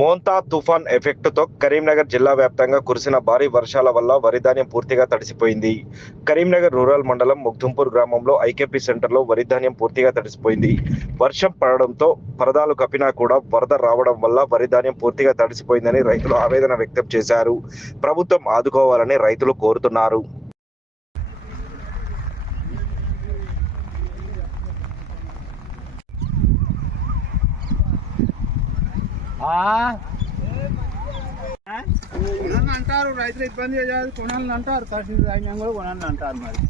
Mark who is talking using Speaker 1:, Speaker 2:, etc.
Speaker 1: మోంతా తుఫాన్ ఎఫెక్ట్తో కరీంనగర్ జిల్లా వ్యాప్తంగా కురిసిన భారీ వర్షాల వల్ల వరిధాన్యం పూర్తిగా తడిసిపోయింది. కరీంనగర్ రూరల్ మండలం ముగ్ధుంపూర్ గ్రామంలో ఐకేపీ సెంటర్లో వరిధాన్యం పూర్తిగా తడిసిపోయింది. వర్షం పడడంతో పరదాలు కప్పినా కూడా వరద రావడం వల్ల వరిధాన్యం పూర్తిగా తడిసిపోయిందని రైతులు ఆవేదన వ్యక్తం చేశారు. ప్రభుత్వం ఆదుకోవాలని రైతులు కోరుతున్నారు
Speaker 2: కొనాలని అంటారు రైతులు ఇబ్బంది చేయాలి కొనాలని అంటారు తహసీల్ ధాన్యం కూడా కొనాలని అంటారు మరి.